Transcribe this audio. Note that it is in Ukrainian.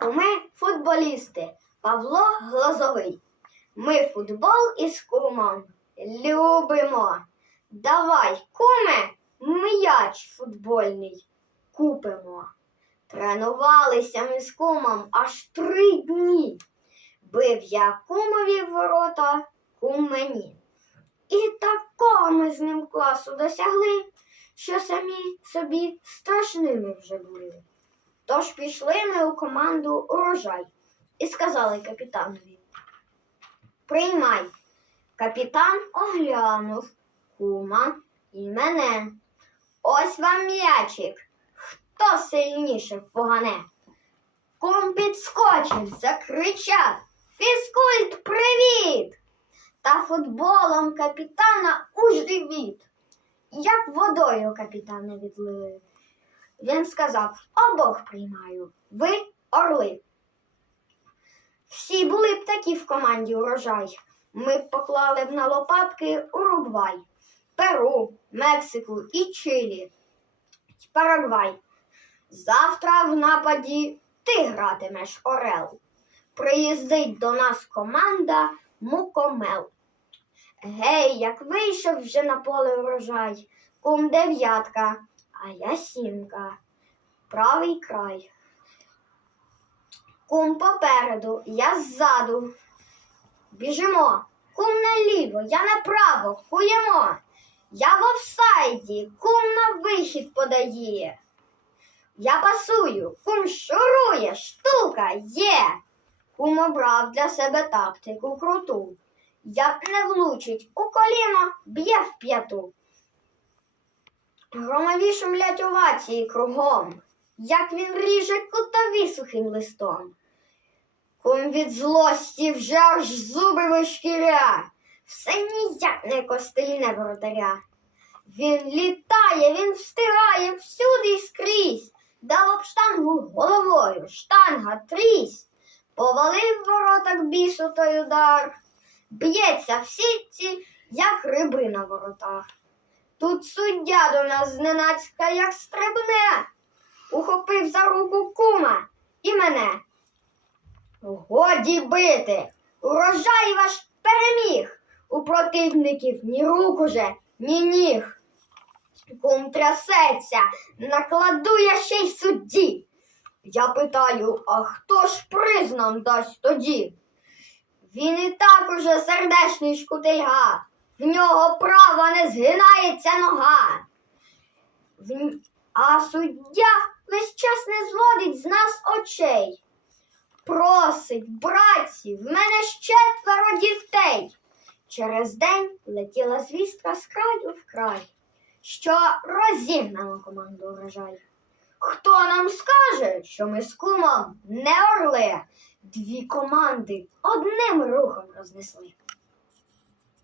Куми футболісти Павло Глазовий. Ми футбол із кумом любимо. Давай, куме, м'яч футбольний купимо. Тренувалися ми з кумом аж три дні. Бив я кумові ворота, кум мені. І такого ми з ним класу досягли, що самі собі страшними вже були. Тож пішли ми у команду урожай і сказали капітанові: Приймай. Капітан оглянув кума і мене. Ось вам м'ячик. Хто сильніше впогане? Кум підскочив, закричав Фізкульт, привіт! Та футболом капітана у живіт. Як водою капітана відлили. Він сказав: обох приймаю, ви орли. Всі були б такі в команді урожай. Ми б поклали б на лопатки Уругвай, Перу, Мексику і Чилі, Парагвай. Завтра в нападі ти гратимеш Орел. Приїздить до нас команда Мукомел. Гей, як вийшов вже на поле урожай, кум дев'ятка, а я сімка, правий край. Кум попереду, я ззаду. Біжимо. Кум наліво, я направо, куємо. Я в офсайді, кум на вихід подає. Я пасую, кум шурує, штука є. Кум обрав для себе тактику круту. Як не влучить у коліно, б'є в п'яту. Громові шумлять овації кругом, як він ріже кутові сухим листом. Кум від злості вже аж зуби вишкіря, все ніяк не костильне воротаря. Він літає, він встигає всюди й скрізь, дав об штангу головою, штанга трісь, повалив вороток бісу той удар, б'ється в сітці, як риби на воротах. Тут суддя до нас зненацька, як стрибне, ухопив за руку кума і мене. Годі бити, урожай ваш переміг. У противників ні рук уже, ні ніг. Кум трясеться, накладу я ще й судді. Я питаю, а хто ж приз нам дасть тоді? Він і так уже сердечний шкутильга, в нього права не згинається нога. А суддя весь час не зводить з нас очей. Просить, братці, в мене ж четверо дітей. Через день летіла звістка з краю в край, що розігнала команду урожай. Хто нам скаже, що ми з кумом не орли? Дві команди одним рухом рознесли.